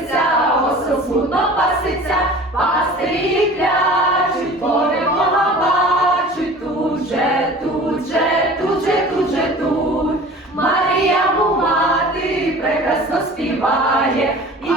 паситься, ософудно паситься, пастирі клячуть, Бога бачуть, тут же, тут же, тут же, тут же, тут. Марія мати прекрасно співає. і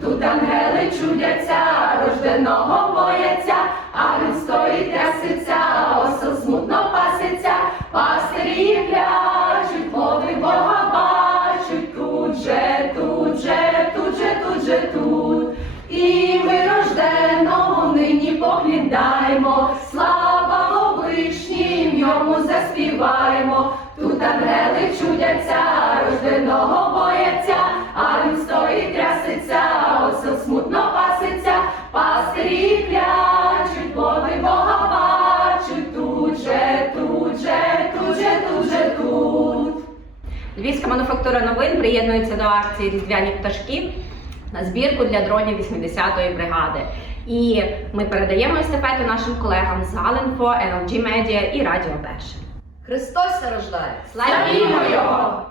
Тут ангели чудяться, рожденого бояться, а він стоїть трясеться, осел смутно паситься, пастирі клячуть, плоди Бога бачуть, тут же, тут же, тут же, тут же, тут. І ми рожденого нині поглядаймо, слава вишнім, йому заспіваємо. Тут ангели чудяться, рожденого бояться, Львівська мануфактура новин приєднується до акції Різдвяні пташки на збірку для дронів 80-ї бригади. І ми передаємо естафету нашим колегам з Галенфо, NLG Media і Радіо Перше. Христос рождає! Славімо його!